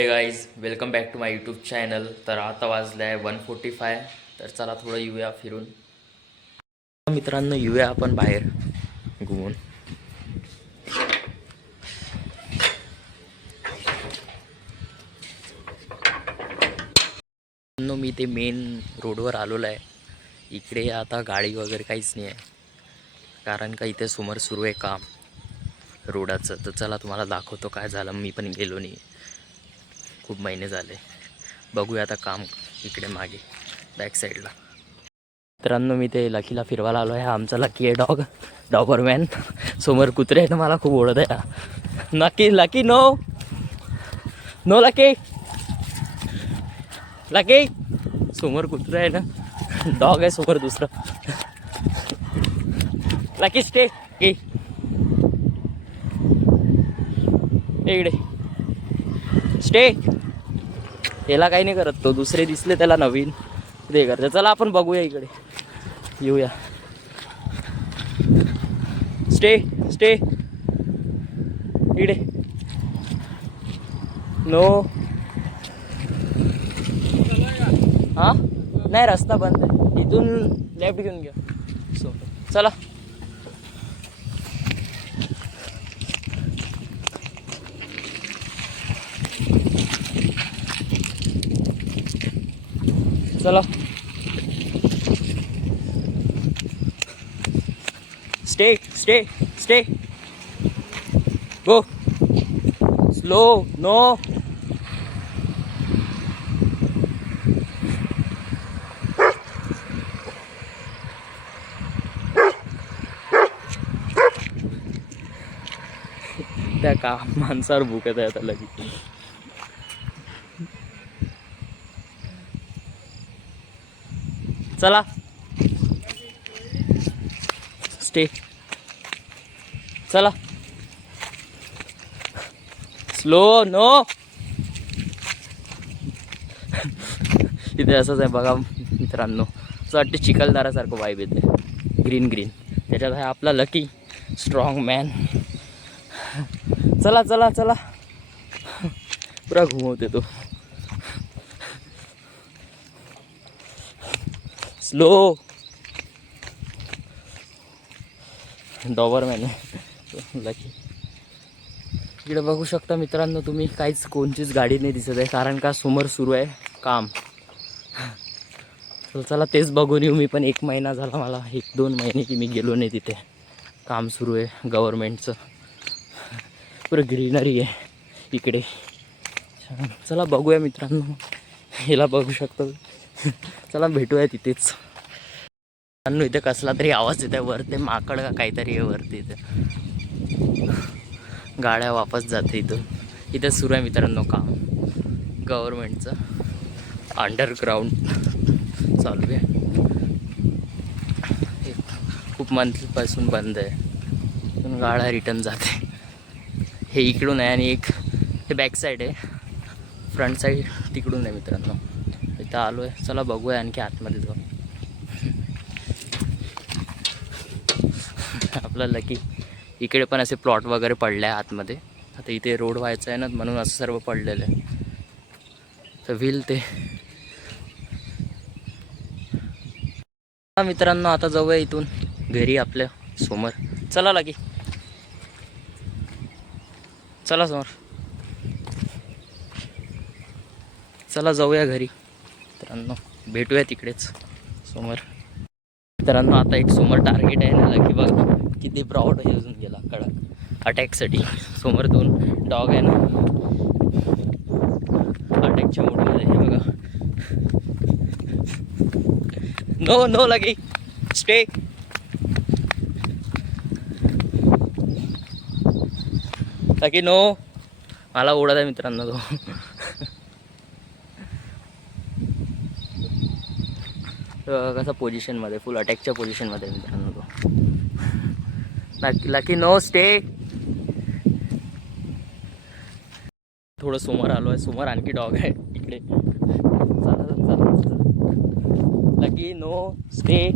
हे guys welcome back to my YouTube channel. तर आता वाजलं आहे 1:45. तर चला थोडं येऊया फिरून. मित्रांनो येऊया आपण बाहेर घुमून. मी ते मेन रोडवर आलेलो आहे. इकडे आता गाडी वगैरे काहीच नाही आहे, कारण का इथे समोर सुरू आहे काम रोडाचं. तर चला तुम्हाला दाखवतो काय झालं. मी पण गेलो नाही, खूप महिने झाले. बघूया आता काम इकडे मागे बॅक साईडला. मित्रांनो मी ते लकीला फिरवायला आलो आहे. हा आमचा लकी आहे, डॉबरमॅन. समोर कुत्रे आहे, मला खूप ओढत आहे. Lucky no no Lucky Lucky. समोर कुत्रा आहे ना, डॉग आहे समोर दुसरं. लकी स्टे की इकडे स्टे. याला काही नाही करत, तो दुसरे दिसले त्याला नवीन ते करते. चला आपण बघूया इकडे येऊया. स्टे स्टे इकडे. नो हां नाही, रस्ता बंद आहे. इथून लेफ्ट घेऊन घ्या. चला चला. Stay stay stay go slow. No त्या का माणसावर भुकत आहे आता लगेच. चला स्टे. चला स्लो. नो इथे असंच आहे बघा मित्रांनो. असं वाटतं चिखलदरासारखं वाईब येते, ग्रीन ग्रीन. त्याच्यात आहे आपला लकी स्ट्रॉंग मॅन. चला चला चला, पुरा घुमवते तो. स्लो. डॉबरमॅन आहे लकी. इकडे बघू शकता मित्रांनो तुम्ही, काहीच कोणतीच गाडी नाही दिसत आहे, कारण का समोर सुरू आहे काम. तर चला तेच बघून येऊ. मी पण 1 महिना झाला, मला 1-2 महिने की मी गेलो नाही तिथे. काम सुरू आहे गव्हर्मेंटचं, पुरं ग्रीनरी आहे इकडे. चला बघूया मित्रांनो, ह्याला बघू शकतो. चला भेटूया तिथेच. इथे कसला तरी आवाज येत आहे वर, ते माकड का काहीतरी आहे वरती. इथे गाड्या वापस जाते इथून. इथे सुरू आहे मित्रांनो काम गव्हर्मेंटचं, अंडरग्राऊंड चालू आहे. खूप मंथपासून बंद आहे. इथून गाड्या रिटर्न जाते. हे इकडून आहे आणि एक हे बॅक साईड आहे, फ्रंट साईड तिकडून आहे मित्रांनो. इथं आलो आहे. चला बघूया आणखी आतमध्ये जाऊन. आपलं लकी इकडे पण असे प्लॉट वगैरे पडले आहे आतमध्ये. आता इथे रोड व्हायचा आहे ना, म्हणून असं सर्व पडलेलं आहे. तर व्हील ते मित्रांनो आता जाऊया इथून घरी आपल्या समोर. चला लकी चला समोर. चला जाऊया घरी मित्रांनो, भेटूया तिकडेच समोर. मित्रांनो आता एक समोर टार्गेट आहे ना लकी, बघा किती प्राऊड हे अजून गेला कडक अटॅकसाठी. समोर 2 डॉग आहे ना, अटॅकच्या मूडमध्ये. हे बघा. No no Lucky stay. Lucky no. मला ओढत आहे मित्रांनो तो. कसा पोझिशनमध्ये, फुल अटॅकच्या पोझिशनमध्ये मित्रांनो तो. Lucky no stay. थोडं समोर आलो आहे, समोर आणखी डॉग आहे इकडे. Lucky no stay.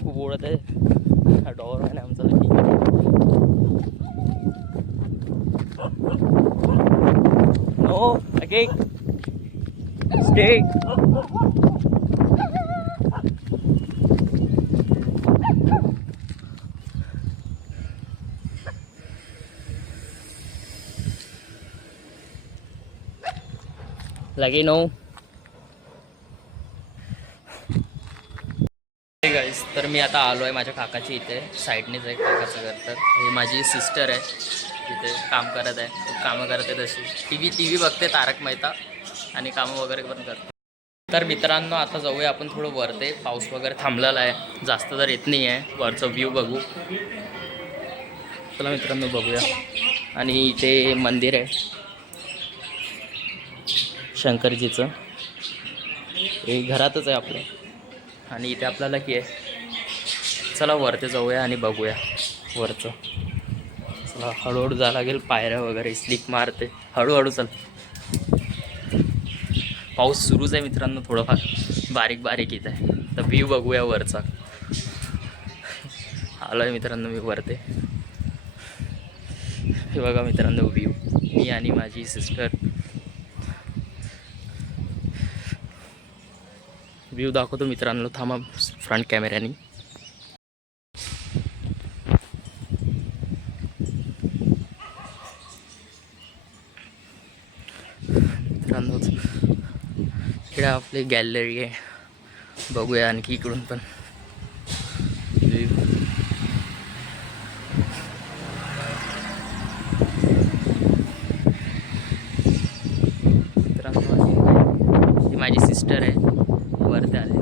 खूप ओढत आहे हा डॉबरमॅन आहे आमचा Lucky. No, okay. Stay. Lagi no. Guys, तर मी आता आलो आहे माझ्या काकाची इथे. साईडनेच आहे काकाचं घर. तर ही माझी सिस्टर आहे, तिथे काम करत आहे. कामं करते तशी. टी व्ही बघते तारक मेहता आणि कामं वगैरे पण करते. तर मित्रांनो, आता जाऊया आपण थोडं वरते. पाऊस वगैरे थांबलेला आहे, जास्त तर येत नाही आहे. वरचं व्ह्यू बघू. चला मित्रांनो बघूया. आणि इथे मंदिर आहे शंकरजीचं, हे घरातच आहे आपलं. आणि इथे आपल्याला की आहे. चला वरती जाऊया आणि बघूया वरचं. चला हळूहळू जायला लागेल, पायऱ्या वगैरे स्लिप मारते. हळूहळू चल. पाऊस सुरूच आहे मित्रांनो, थोडंफार बारीक बारीक येत आहे. तर व्ह्यू बघूया वरचा. आलो आहे मित्रांनो मी वरते. हे बघा मित्रांनो व्ह्यू, मी आणि माझी सिस्टर. व्ह्यू दाखवतो मित्रांनो, थांबा फ्रंट कॅमेऱ्याने. मित्रांनो इकडे आपली गॅलरी आहे, बघूया आणखी इकडून पण व्ह्यू. मित्रांनो ही माझी सिस्टर आहे, वरती आले.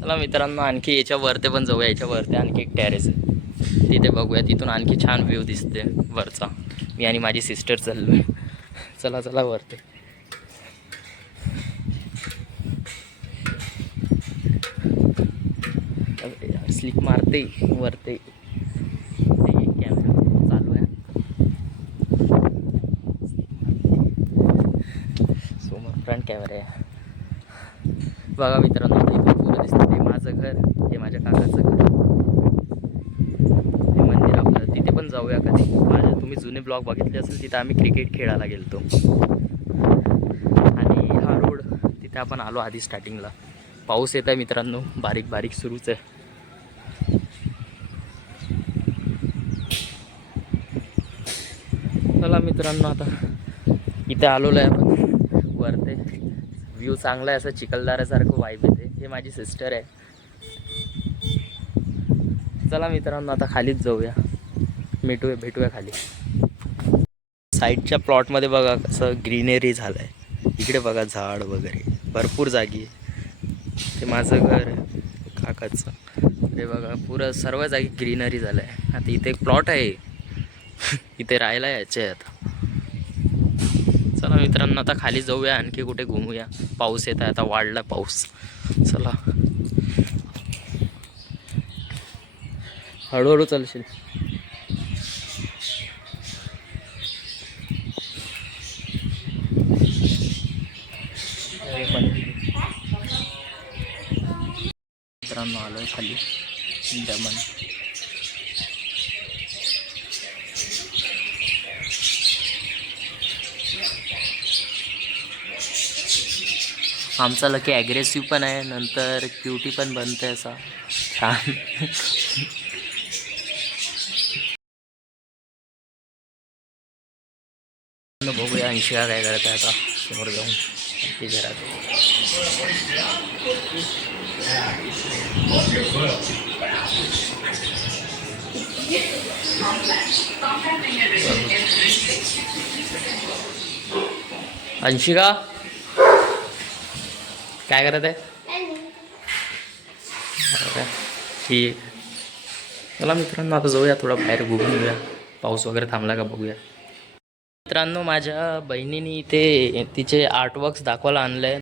चला मित्रांनो आणखी याच्या वरती पण जाऊया. याच्या वरती आणखी एक टेरेस आहे, तिथे बघूया. तिथून आणखी छान व्ह्यू दिसते वरचा. मी आणि माझी सिस्टर चाललो. चला चला वरती. स्लिप मारते वरती. कॅमेरा चालू आहे, समोर फ्रंट कॅमेरा आहे. बघा मित्रांनो इथून पुरं दिसतं. ते माझं घर, हे माझ्या काकाचं घर. हे मंदिर आपलं, तिथे पण जाऊया कधी. तुम्ही जुने ब्लॉग बघितले असेल, तिथे आम्ही क्रिकेट खेळायला गेलतो. आणि हा रोड तिथे आपण आलो आधी स्टार्टिंगला. पाऊस येत आहे मित्रांनो, बारीक बारीक सुरूच आहे. चला मित्रांनो आता इथे आलेलो आहे आपण वरते. व्ह्यू चांगला आहे, असं चिखलदऱ्यासारखं वाईब येते. हे माझी सिस्टर आहे. चला मित्रांनो आता खालीच जाऊया, भेटूया खाली. साईडच्या प्लॉटमध्ये बघा कसं ग्रीनरी झालं आहे. इकडे बघा झाड वगैरे भरपूर जागी आहे. ते माझं घर काकाचं. हे बघा पुरं सर्व जागी ग्रीनरी झालं आहे. आता इथे एक प्लॉट आहे, इथे राहायला यायचे आहे आता. चला मित्रांनो आता खाली जाऊया, आणखी कुठे घुमूया. पाऊस येत आहे, आता वाढला पाऊस. चला हळूहळू चालशील. मित्रांनो आलोय खाली दमन. आमचा लकी ॲग्रेसिव्ह पण आहे, नंतर क्युटी पण बनते असा छान. बघूया अंशिका काय करत आहे आता समोर जाऊन ती घरात. अंशिका काय करत आहे? ठीक. चला मित्रांनो आता जाऊया, थोडा बाहेर बघून येऊया. पाऊस वगैरे थांबला का बघूया. मित्रांनो माझ्या बहिणीने इथे तिचे आर्टवर्क्स दाखवायला आणले.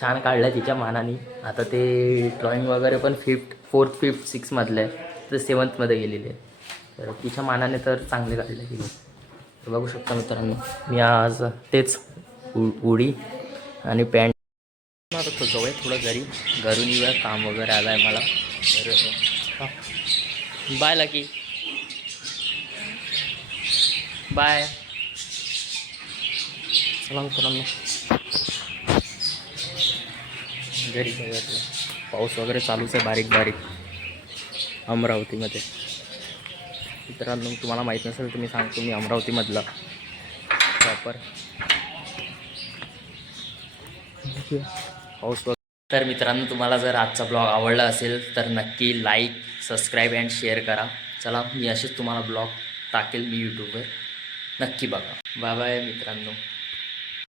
छान काढलं तिच्या मानाने. आता ते ड्रॉइंग वगैरे पण 4th 5th 6th मधलं आहे, तर 7thमध्ये गेलेली आहे. तर तिच्या मानाने तर चांगले काढले तिने. तर बघू शकता मित्रांनो, मी आज तेच उडी आणि पॅन्ट. आता तो जवळ थोडं घरून येऊया, काम वगैरे आलं आहे मला. तर बाय लकी, बाय. चला मित्रांनो, घरी जाऊया. पाऊस वगैरे चालूच आहे बारीक बारीक अमरावतीमध्ये. मित्रांनो तुम्हाला माहीत नसेल तर मी सांगतो, मी अमरावतीमधला प्रॉपर. पाऊस वगैरे. तर मित्रांनो तुम्हाला जर आजचा ब्लॉग आवडला असेल तर नक्की लाईक, सबस्क्राईब अँड शेअर करा. चला, मी असेच तुम्हाला ब्लॉग टाकेल मी यूट्यूबवर, नक्की बघा. बाय बाय मित्रांनो.